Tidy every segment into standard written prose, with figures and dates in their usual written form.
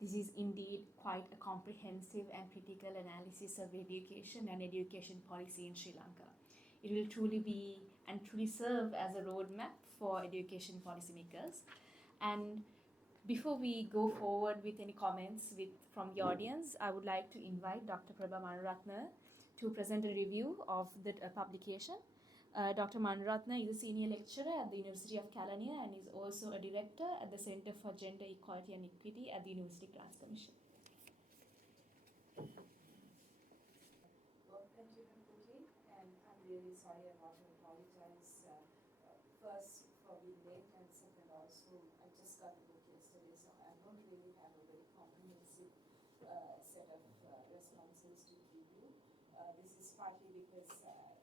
This is indeed quite a comprehensive and critical analysis of education and education policy in Sri Lanka. It will truly be and truly serve as a roadmap for education policymakers. And before we go forward with any comments from the audience, I would like to invite Dr. Prabha Manurathne to present a review of the publication. Dr. Manurathne is a senior lecturer at the University of Kelaniya and is also a director at the Center for Gender Equality and Equity at the University Grants Commission. Well, thank you, Kankuti, and I'm really sorry. I want to apologize first for being late, and second also, I just got the book yesterday, so I don't really have a very comprehensive set of responses to give you. This is partly because,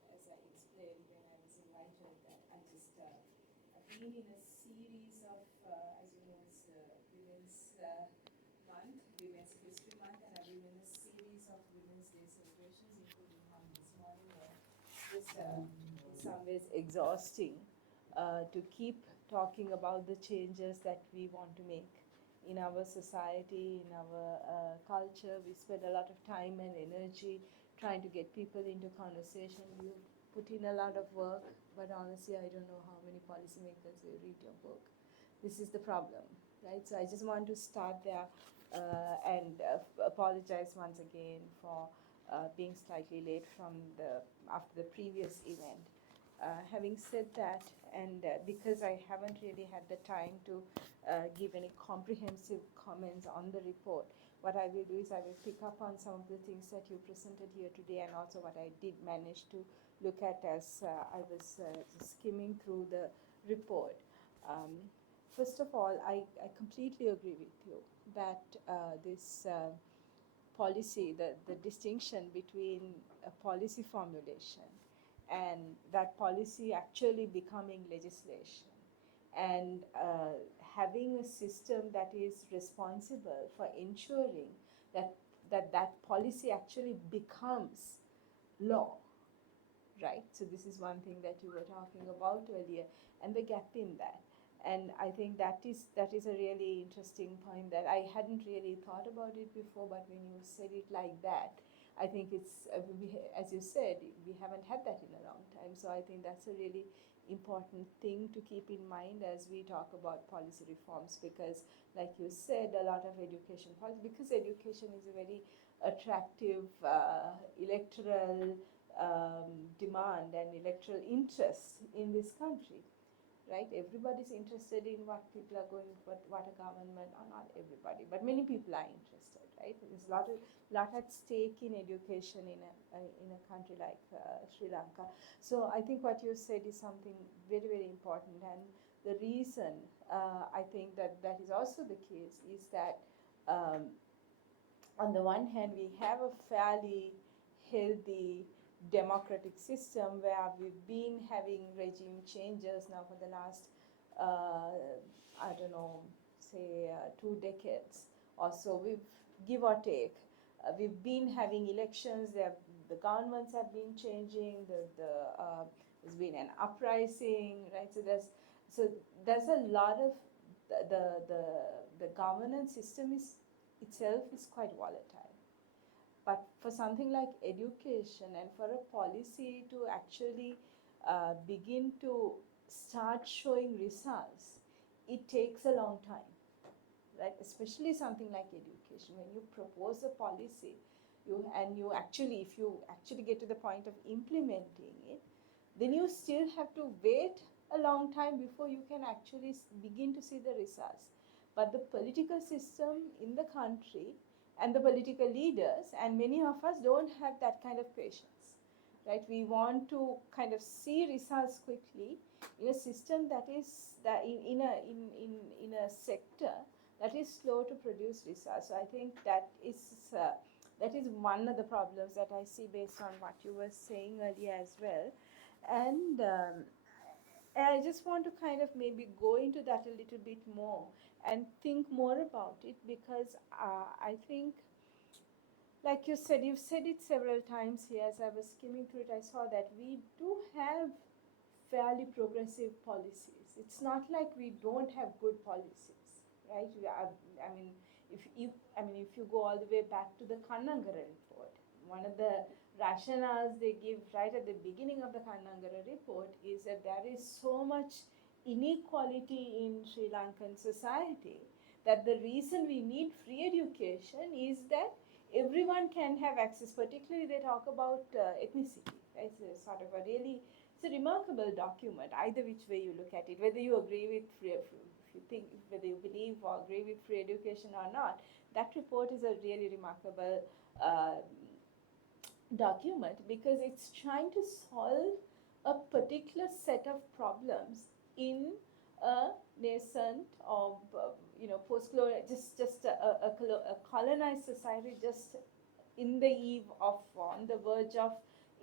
as I explained when I was invited, that I just I've been in a series of, as you know, it's Women's Month, Women's History Month, and I've been in a series of Women's Day celebrations, including one this morning. Just in some ways exhausting to keep talking about the changes that we want to make in our society, in our culture. We spend a lot of time and energy trying to get people into conversation. You put in a lot of work, but honestly, I don't know how many policymakers will read your book. This is the problem, right? So I just want to start there and apologize once again for being slightly late after the previous event. Having said that, and because I haven't really had the time to give any comprehensive comments on the report, what I will do is I will pick up on some of the things that you presented here today, and also what I did manage to look at as I was skimming through the report. First of all, I completely agree with you that this policy, the distinction between a policy formulation and that policy actually becoming legislation, and having a system that is responsible for ensuring that policy actually becomes law, right? So this is one thing that you were talking about earlier, and the gap in that. And I think that is a really interesting point that I hadn't really thought about it before, but when you said it like that, I think it's, as you said, we haven't had that in a long time. So I think that's a really important thing to keep in mind as we talk about policy reforms, because like you said, a lot of education policy, because education is a very attractive electoral demand and electoral interest in this country, right? Everybody's interested in what people are going, what a government, or not everybody, but many people are interested, right? There's a lot at stake in education in a country like Sri Lanka. So I think what you said is something very, very important, and the reason I think that is also the case is that on the one hand, we have a fairly healthy democratic system where we've been having regime changes now for the last, I don't know, say 2 decades or so. We've, give or take, we've been having elections. The governments have been changing. There's been an uprising, right? So there's a lot of the governance system itself is quite volatile. But for something like education and for a policy to actually begin to start showing results, it takes a long time, right? Especially something like education. When you propose a policy, if you actually get to the point of implementing it, then you still have to wait a long time before you can actually begin to see the results. But the political system in the country and the political leaders, and many of us don't have that kind of patience, right? We want to kind of see results quickly in a system that is in a sector that is slow to produce results. So I think that is one of the problems that I see based on what you were saying earlier as well. And I just want to kind of maybe go into that a little bit more and think more about it, because I think, like you said, you've said it several times here. As I was skimming through it, I saw that we do have fairly progressive policies. It's not like we don't have good policies, right? I mean, If you go all the way back to the Kannangara report, one of the rationales they give right at the beginning of the Kannangara report is that there is so much inequality in Sri Lankan society that the reason we need free education is that everyone can have access. Particularly, they talk about ethnicity. Right? It's sort of it's a remarkable document, either which way you look at it, whether you agree with whether you believe or agree with free education or not. That report is a really remarkable document because it's trying to solve a particular set of problems in a nascent or post-colonial, just a colonized society, just in the eve of, on the verge of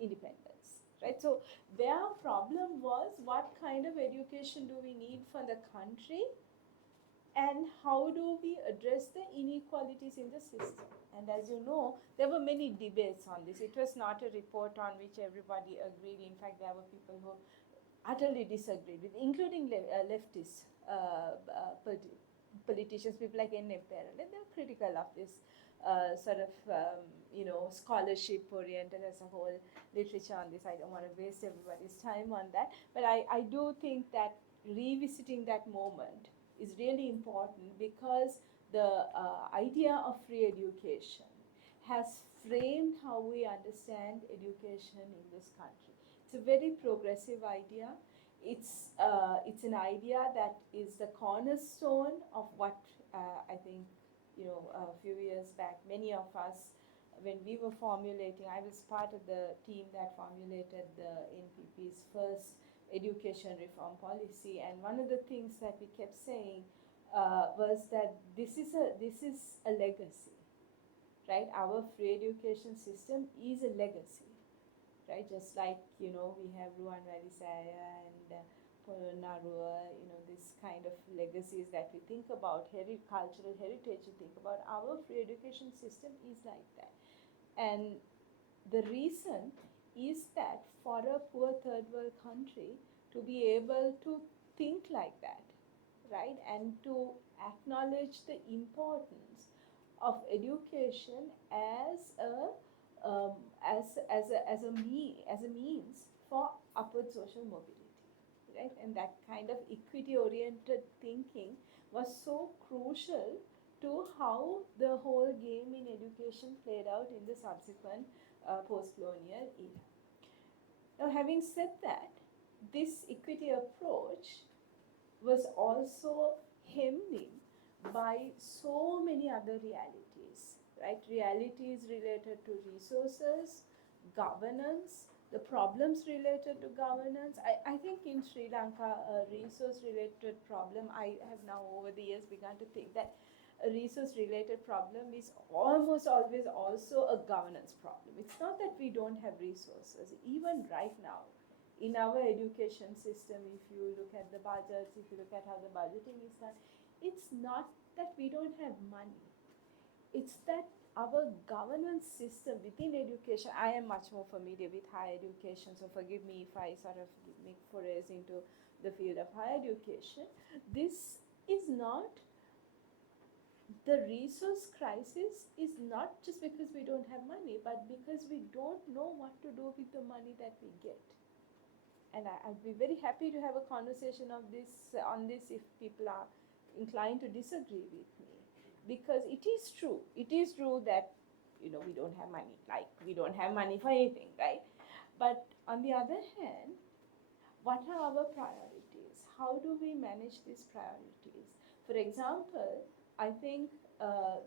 independence, right? So their problem was, what kind of education do we need for the country, and how do we address the inequalities in the system? And as you know, there were many debates on this. It was not a report on which everybody agreed. In fact, there were people who utterly disagreed with, including leftist politicians, people like N. Perel. And they're critical of this scholarship oriented as a whole literature on this. I don't want to waste everybody's time on that. But I do think that revisiting that moment is really important, because the idea of free education has framed how we understand education in this country. It's a very progressive idea. It's an idea that is the cornerstone of what I think, a few years back, many of us, when we were formulating, I was part of the team that formulated the NPP's first education reform policy, and one of the things that we kept saying was that this is a legacy, right? Our free education system is a legacy, right? Just like we have Ruan Valisaya and Polonnaruwa, this kind of legacies that we think about, cultural heritage. We think about our free education system is like that, and the reason is that for a poor third world country to be able to think like that, right, and to acknowledge the importance of education as a means for upward social mobility, right, and that kind of equity-oriented thinking was so crucial to how the whole game in education played out in the subsequent post-colonial era. Now, having said that, this equity approach was also hemmed in by so many other realities, right? Realities related to resources, governance, the problems related to governance. I think in Sri Lanka, a resource-related problem, I have now over the years begun to think that a resource-related problem is almost always also a governance problem. It's not that we don't have resources. Even right now, in our education system, if you look at the budgets, if you look at how the budgeting is done, it's not that we don't have money. It's that our governance system within education, I am much more familiar with higher education, so forgive me if I sort of make forays into the field of higher education. This is not, the resource crisis is not just because we don't have money, but because we don't know what to do with the money that we get. And I'd be very happy to have a conversation on this if people are inclined to disagree with me. Because it is true that, we don't have money, like we don't have money for anything, right? But on the other hand, what are our priorities? How do we manage these priorities? For example, I think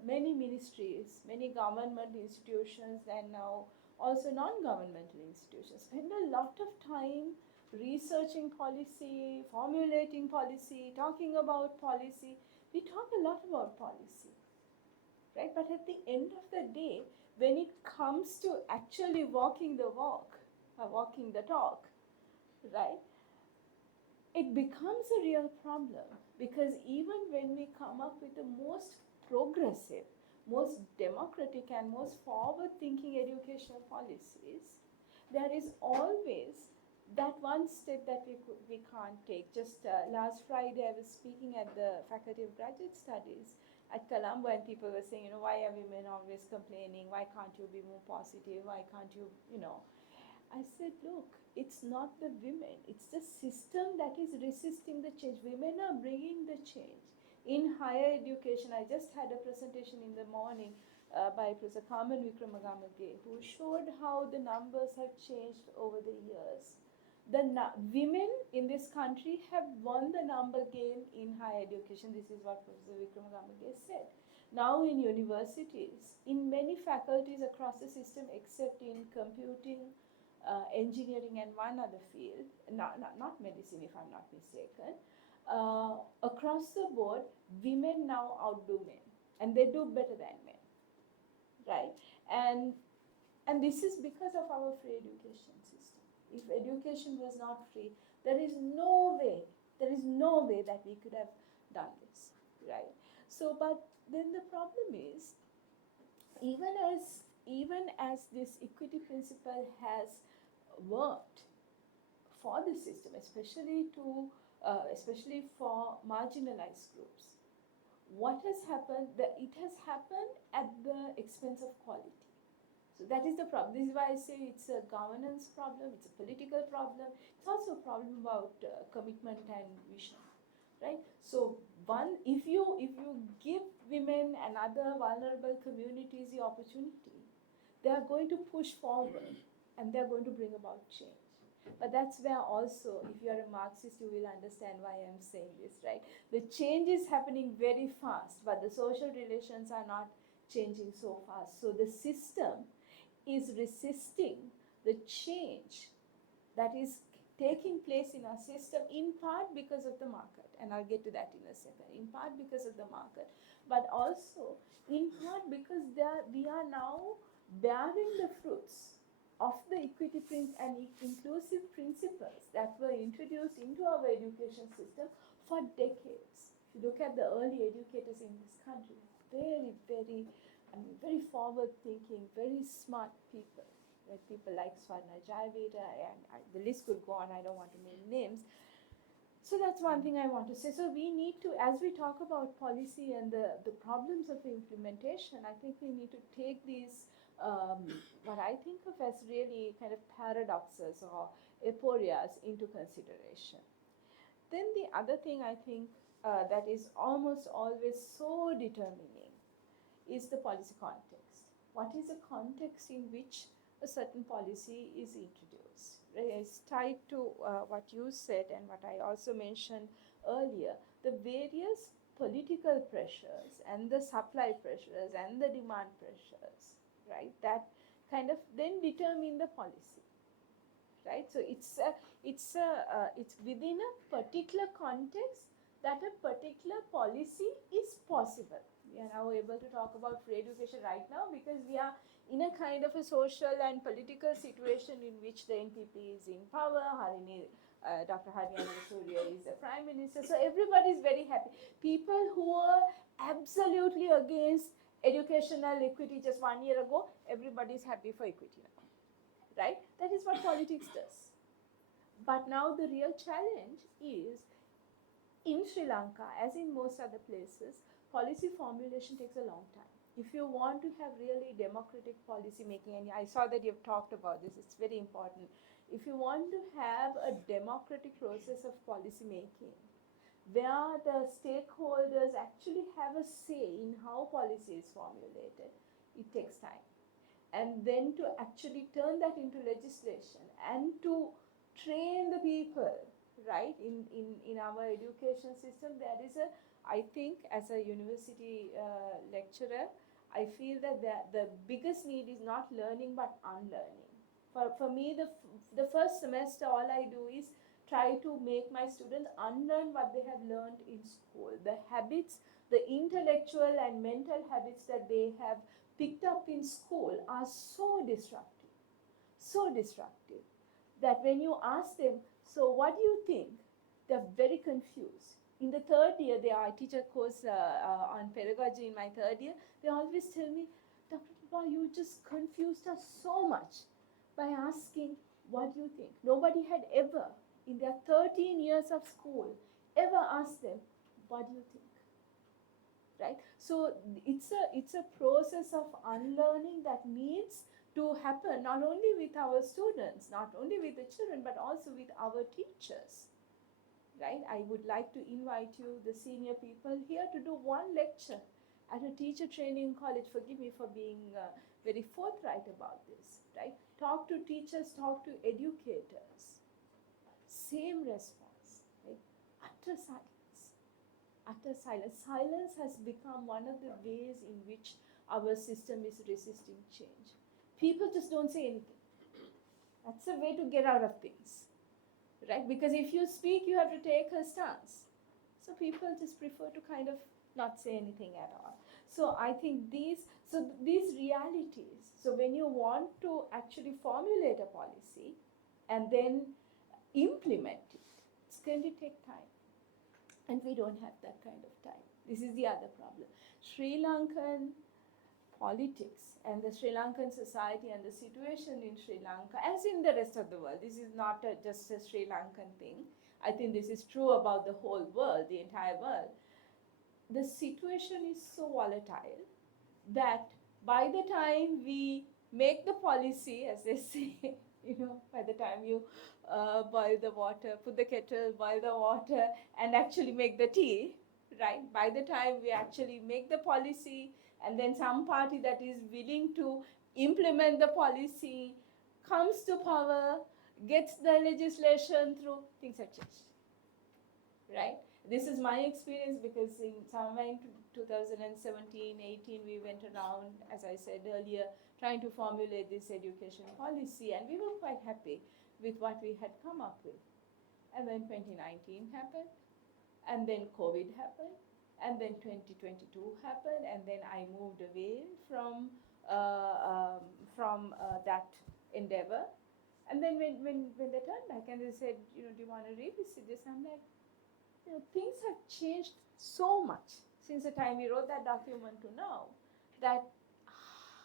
many ministries, many government institutions, and now also non-governmental institutions spend a lot of time researching policy, formulating policy, talking about policy. We talk a lot about policy, right? But at the end of the day, when it comes to actually walking the walk, or walking the talk, right, it becomes a real problem, because even when we come up with the most progressive, most democratic, and most forward-thinking educational policies, there is always that one step that we can't take. Just last Friday, I was speaking at the Faculty of Graduate Studies, at Colombo, and people were saying, why are women always complaining? Why can't you be more positive? Why can't you. I said, look, it's not the women, it's the system that is resisting the change. Women are bringing the change. In higher education, I just had a presentation in the morning by Professor Carmen Wickramagamage, who showed how the numbers have changed over the years. Women in this country have won the number game in higher education. This is what Professor Wickramagamage said. Now in universities, in many faculties across the system, except in computing, engineering and one other field, not medicine if I'm not mistaken, across the board, women now outdo men, and they do better than men, right? And this is because of our free education system. If education was not free, there is no way that we could have done this, right? So, but then the problem is, even as this equity principle has worked for the system, especially for marginalized groups, what has happened? It has happened at the expense of quality. So that is the problem. This is why I say it's a governance problem, it's a political problem, it's also a problem about commitment and vision, right? So if you give women and other vulnerable communities the opportunity, they are going to push forward and they are going to bring about change. But that's where also, if you are a Marxist, you will understand why I'm saying this, right? The change is happening very fast, but the social relations are not changing so fast. So the system is resisting the change that is taking place in our system, in part because of the market, and I'll get to that in a second, in part because of the market, but also in part because we are now bearing the fruits of the equity and inclusive principles that were introduced into our education system for decades. If you look at the early educators in this country, very, very, very forward-thinking, very smart people. Like people like Swarna Javeda, and the list could go on, I don't want to name names. So that's one thing I want to say. So we need to, as we talk about policy and the problems of implementation, I think we need to take these what I think of as really kind of paradoxes or aporias into consideration. Then the other thing I think that is almost always so determining is the policy context. What is the context in which a certain policy is introduced? Right? It's tied to what you said and what I also mentioned earlier, the various political pressures and the supply pressures and the demand pressures, right, that kind of then determine the policy, right? So it's within a particular context that a particular policy is possible. We are now able to talk about free education right now because we are in a kind of a social and political situation in which the NPP is in power, Dr. Harini Balasooriya is the Prime Minister, so everybody is very happy. People who are absolutely against educational equity just 1 year ago, everybody is happy for equity now, right? That is what politics does. But now the real challenge is, in Sri Lanka, as in most other places, policy formulation takes a long time. If you want to have really democratic policy making, and I saw that you've talked about this, it's very important. If you want to have a democratic process of policy making, where the stakeholders actually have a say in how policy is formulated, it takes time. And then to actually turn that into legislation and to train the people, right, in our education system, there is I think as a university lecturer, I feel that the biggest need is not learning but unlearning. For me, the first semester, all I do is try to make my students unlearn what they have learned in school. The habits, the intellectual and mental habits that they have picked up in school are so disruptive that when you ask them, so what do you think? They're very confused. In the third year, I teach a course on pedagogy in my third year. They always tell me, Dr. Prabha, you just confused us so much by asking, what do you think? Nobody had ever, in their 13 years of school, ever asked them, what do you think? right? So it's a process of unlearning that needs to happen not only with our students, not only with the children, but also with our teachers, right? I would like to invite you, the senior people here, to do one lecture at a teacher training college. Forgive me for being very forthright about this, right? Talk to teachers, talk to educators. Same response, right? Utter silence. Utter silence. Silence has become one of the ways in which our system is resisting change. People just don't say anything. That's a way to get out of things, right? Because if you speak, you have to take a stance. So people just prefer to kind of not say anything at all. So I think these realities. So when you want to actually formulate a policy and then implement it, it's going to take time. And we don't have that kind of time. This is the other problem. Sri Lankan politics and the Sri Lankan society and the situation in Sri Lanka, as in the rest of the world, this is not just a Sri Lankan thing. I think this is true about the whole world, the entire world. The situation is so volatile that by the time we make the policy, as they say, by the time you boil the water, put the kettle, boil the water, and actually make the tea, right? By the time we actually make the policy, and then some party that is willing to implement the policy comes to power, gets the legislation through, things have changed, right? This is my experience because in somewhere in 2017, 18, we went around, as I said earlier, trying to formulate this education policy, and we were quite happy with what we had come up with. And then 2019 happened, and then COVID happened, and then 2022 happened, and then I moved away from that endeavor. And then when they turned back and they said, do you want to revisit this? I'm like, things have changed so much since the time we wrote that document to now, that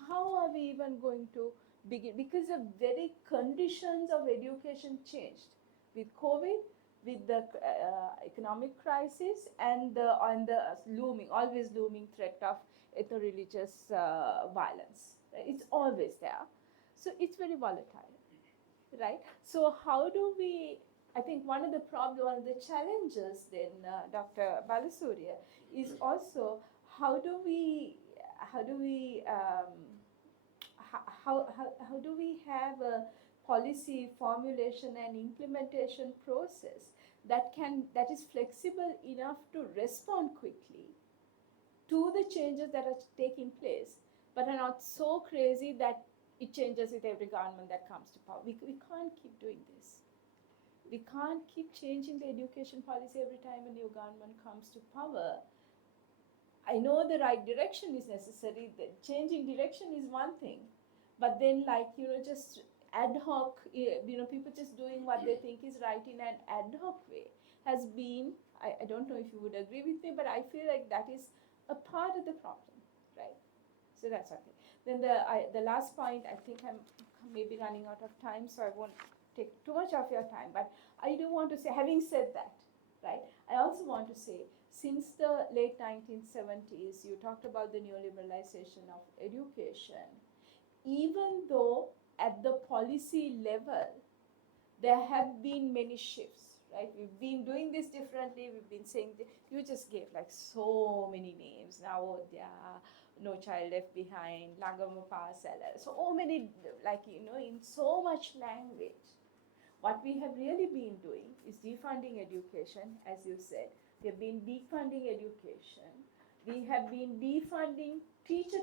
how are we even going to begin? Because the very conditions of education changed with COVID, with the economic crisis, and the always looming threat of ethno-religious violence. Right? It's always there. So it's very volatile, right? So how do we, I think one of the challenges then, Dr. Balasooriya, is also how do we have a policy formulation and implementation process that is flexible enough to respond quickly to the changes that are taking place, but are not so crazy that it changes with every government that comes to power. We can't keep doing this. We can't keep changing the education policy every time a new government comes to power. I know the right direction is necessary. The changing direction is one thing, but then just ad hoc, people just doing what they think is right in an ad hoc way has been, I don't know if you would agree with me, but I feel like that is a part of the problem, right? So that's okay. Then the last point, I think I'm maybe running out of time, so I won't take too much of your time, but I do want to say, having said that, right, I also want to say, since the late 1970s, you talked about the neoliberalization of education. Even though at the policy level, there have been many shifts, right? We've been doing this differently. We've been saying, you just gave like so many names, Navodaya, No Child Left Behind, Lagama Pasala, so many, in so much language. What we have really been doing is defunding education, as you said. We have been defunding education. We have been defunding teacher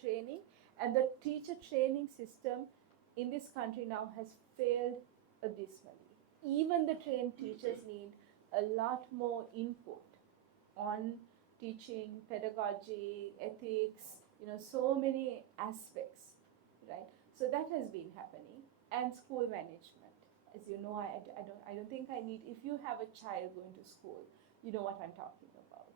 training. And the teacher training system in this country now has failed abysmally. Even the trained teachers need a lot more input on teaching, pedagogy, ethics, so many aspects, right? So that has been happening. And school management. As you know, I don't think I need, if you have a child going to school, you know what I'm talking about,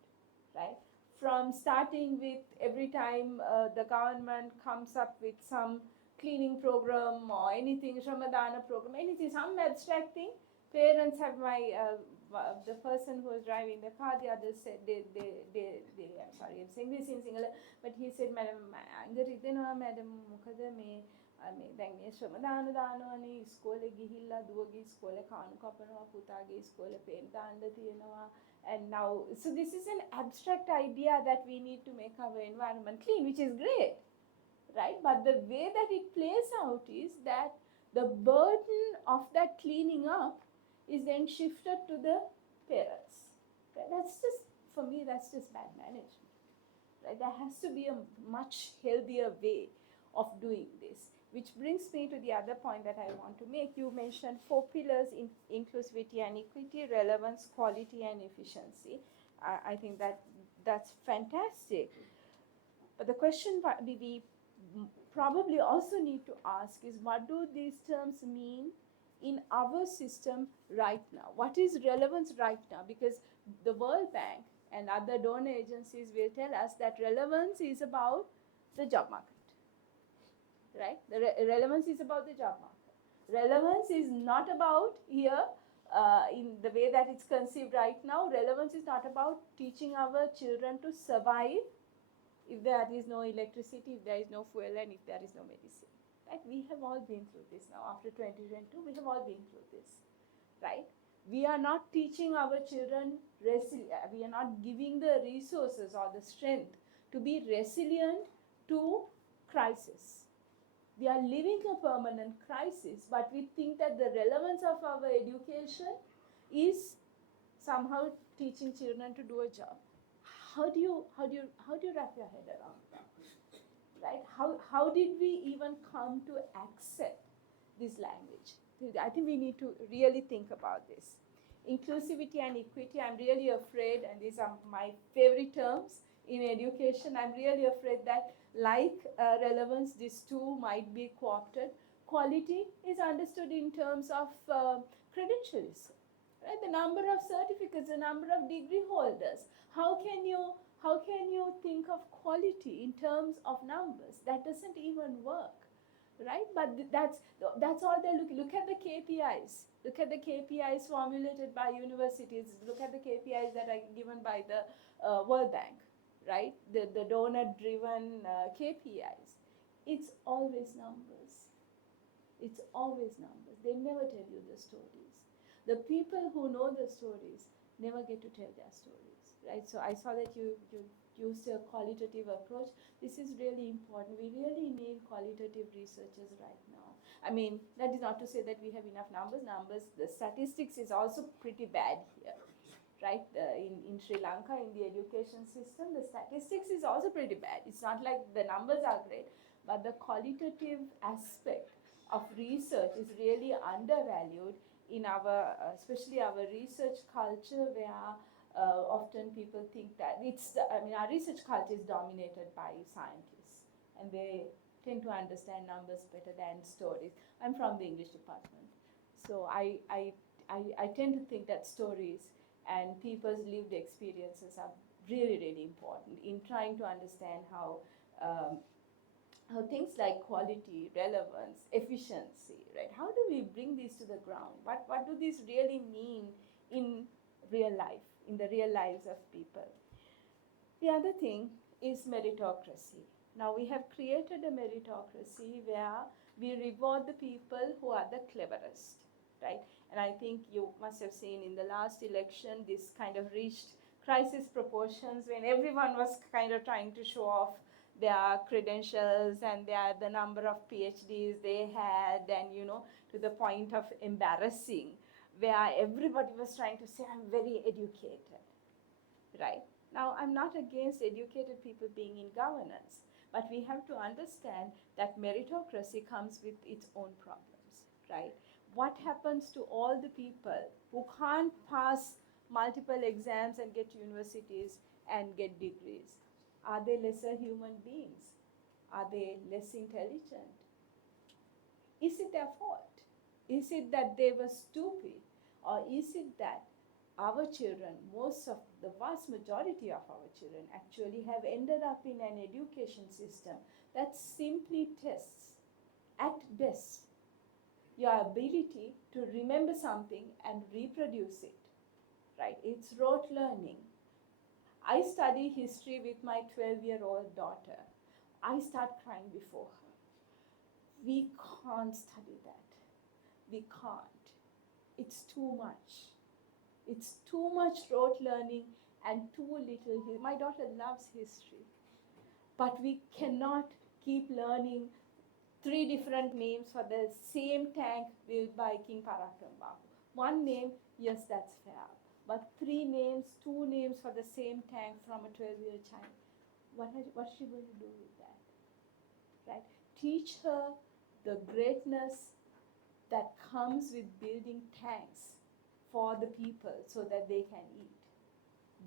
right? From starting with every time the government comes up with some cleaning program or anything, Shramadana program, anything, some abstract thing, parents have my the person who was driving the car, the others said, I'm sorry, I'm saying this in Sinhala, but he said, Madam, anger ridenowa, Madam, මොකද මේ දැන් මේ ශ්‍රම දාන දානවනේ ඉස්කෝලේ ගිහිල්ලා දුවගේ ඉස්කෝලේ කාණු කපනවා පුතාගේ ඉස්කෝලේ පේන් දාන්න තියෙනවා. And now, so this is an abstract idea that we need to make our environment clean, which is great, right? But the way that it plays out is that the burden of that cleaning up is then shifted to the parents. Right? That's just, for me, that's just bad management. Right? There has to be a much healthier way of doing this. Which brings me to the other point that I want to make. You mentioned 4 pillars: inclusivity and equity, relevance, quality, and efficiency. I think that's fantastic. But the question we probably also need to ask is, what do these terms mean in our system right now? What is relevance right now? Because the World Bank and other donor agencies will tell us that relevance is about the job market. Right? The relevance is about the job market. Relevance is not about here, in the way that it's conceived right now, relevance is not about teaching our children to survive if there is no electricity, if there is no fuel, and if there is no medicine. Right? We have all been through this now. After 2022, we have all been through this. Right? We are not teaching our children we are not giving the resources or the strength to be resilient to crisis. We are living a permanent crisis, but we think that the relevance of our education is somehow teaching children to do a job. How do you wrap your head around that? Right? How did we even come to accept this language? I think we need to really think about this. Inclusivity and equity, I'm really afraid, and these are my favorite terms in education, I'm really afraid that like relevance, these two might be co-opted. Quality is understood in terms of credentials, right? The number of certificates, the number of degree holders. How can you think of quality in terms of numbers? That doesn't even work, right? But that's all they look at the KPIs. Look at the KPIs formulated by universities. Look at the KPIs that are given by the World Bank. Right? The donor-driven KPIs. It's always numbers. It's always numbers. They never tell you the stories. The people who know the stories never get to tell their stories. Right? So I saw that you used a qualitative approach. This is really important. We really need qualitative researchers right now. I mean, that is not to say that we have enough numbers. The statistics is also pretty bad here. Right, in Sri Lanka, in the education system, the statistics is also pretty bad. It's not like the numbers are great, but the qualitative aspect of research is really undervalued in our, especially our research culture, where often people think that our research culture is dominated by scientists, and they tend to understand numbers better than stories. I'm from the English department, so I tend to think that stories and people's lived experiences are really, really important in trying to understand how things like quality, relevance, efficiency, right? How do we bring these to the ground? What do these really mean in real life, in the real lives of people? The other thing is meritocracy. Now we have created a meritocracy where we reward the people who are the cleverest, right? And I think you must have seen in the last election, this kind of reached crisis proportions when everyone was kind of trying to show off their credentials and the number of PhDs they had, and to the point of embarrassing, where everybody was trying to say, I'm very educated, right? Now, I'm not against educated people being in governance, but we have to understand that meritocracy comes with its own problems, right? What happens to all the people who can't pass multiple exams and get to universities and get degrees? Are they lesser human beings? Are they less intelligent? Is it their fault? Is it that they were stupid? Or is it that our children, the vast majority of our children actually have ended up in an education system that simply tests, at best, your ability to remember something and reproduce it, right? It's rote learning. I study history with my 12-year-old daughter. I start crying before her. We can't study that. We can't. It's too much. It's too much rote learning and too little. My daughter loves history. But we cannot keep learning 3 different names for the same tank built by King Parakramabahu. One name, yes, that's fair. But 3 names, 2 names for the same tank from a 12-year child. What's she going to do with that? Right? Teach her the greatness that comes with building tanks for the people so that they can eat.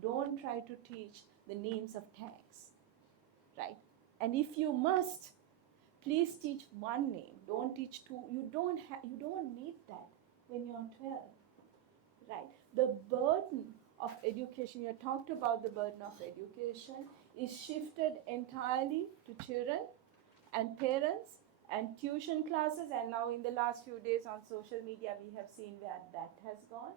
Don't try to teach the names of tanks, right? And if you must, please teach 1 name. Don't teach 2. You don't need that when you're 12, right? The burden of education, you talked about the burden of education, is shifted entirely to children and parents and tuition classes, and now in the last few days on social media we have seen where that has gone,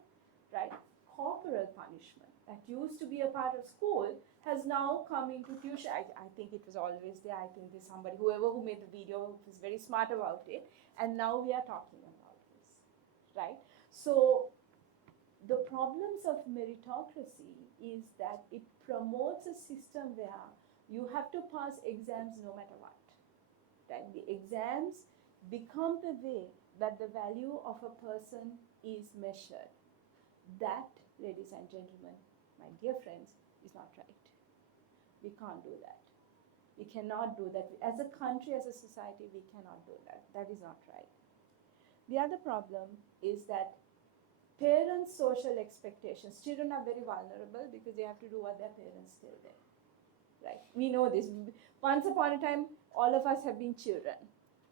right? Corporal punishment that used to be a part of school has now come into tuition. I think it was always there. I think there's somebody, whoever who made the video was very smart about it, and now we are talking about this, right? So the problems of meritocracy is that it promotes a system where you have to pass exams no matter what. That the exams become the way that the value of a person is measured. That, ladies and gentlemen, my dear friends, is not right. We can't do that. We cannot do that. As a country, as a society, we cannot do that. That is not right. The other problem is that parents' social expectations. Children are very vulnerable because they have to do what their parents tell them. Right? We know this. Once upon a time, all of us have been children.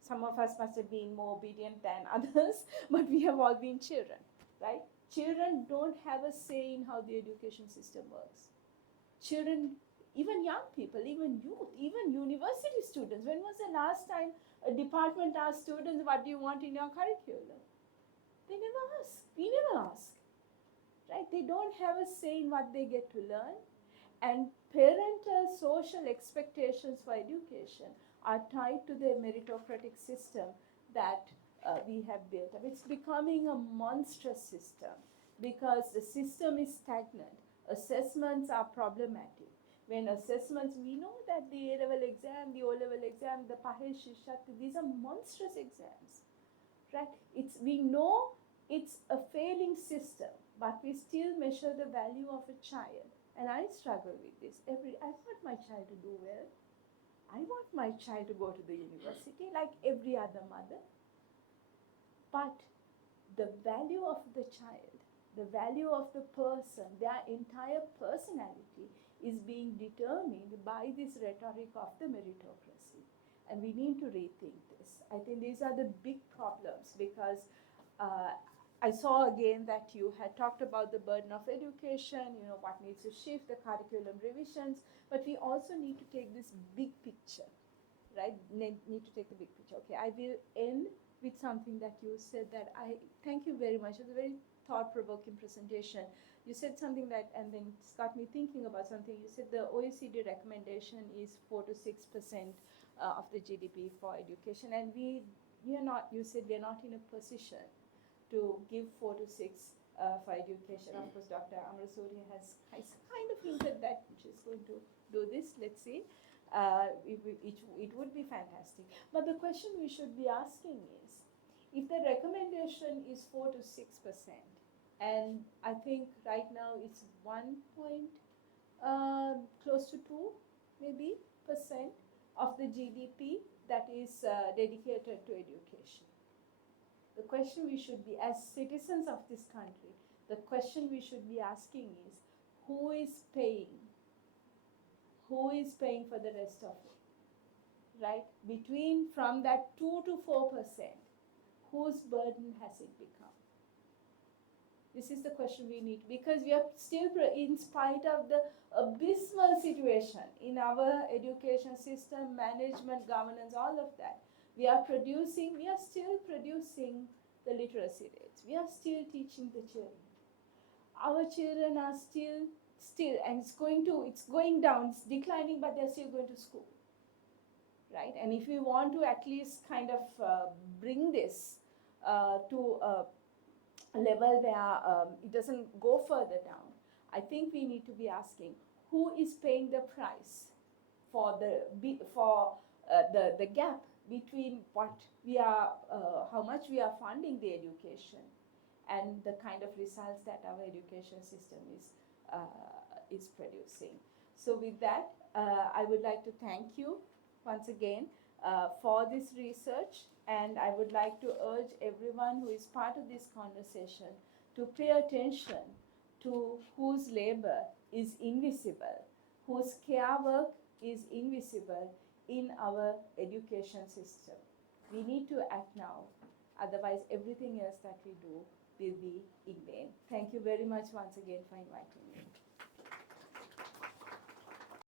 Some of us must have been more obedient than others, but we have all been children, right? Children don't have a say in how the education system works. Children, even young people, even youth, even university students, when was the last time a department asked students, what do you want in your curriculum? They never ask. We never ask, right? They don't have a say in what they get to learn. And parental social expectations for education are tied to the meritocratic system that we have built up. It's becoming a monstrous system because the system is stagnant. Assessments are problematic. When assessments, we know that the A-level exam, the O-level exam, the Pahel Shishat, these are monstrous exams, right? We know it's a failing system, but we still measure the value of a child. And I struggle with this. I want my child to do well. I want my child to go to the university like every other mother. But the value of the child, the value of the person, their entire personality is being determined by this rhetoric of the meritocracy. And we need to rethink this. I think these are the big problems because I saw again that you had talked about the burden of education, what needs to shift, the curriculum revisions, but we also need to take this big picture, right? Need to take the big picture. Okay, I will end with something that you said that I thank you very much. It was a very thought-provoking presentation. You said something that, and then it's got me thinking about something. You said the OECD recommendation is 4 to 6% of the GDP for education, and you said we're not in a position to give 4 to 6 for education. Of course, Dr. Amarasooriya has kind of hinted that she's going to do this. Let's see. It would be fantastic. But the question we should be asking is, if the recommendation is 4 to 6%, and I think right now it's close to 2, maybe, percent of the GDP that is dedicated to education. The question we should be, as citizens of this country, the question we should be asking is, who is paying? Who is paying for the rest of it? Right? From that 2 to 4%, whose burden has it become? This is the question we need, because we are still, in spite of the abysmal situation in our education system, management, governance, all of that, we are still producing the literacy rates. We are still teaching the children. our children are still, and it's going down, it's declining, but they're still going to school, right? And if we want to at least kind of bring this to a level where it doesn't go further down, I think we need to be asking who is paying the price for the gap between what we are, how much we are funding the education, and the kind of results that our education system is producing. So with that, I would like to thank you once again for this research, and I would like to urge everyone who is part of this conversation to pay attention to whose labor is invisible, whose care work is invisible in our education system. We need to act now, otherwise everything else that we do will be in vain. Thank you very much once again for inviting me.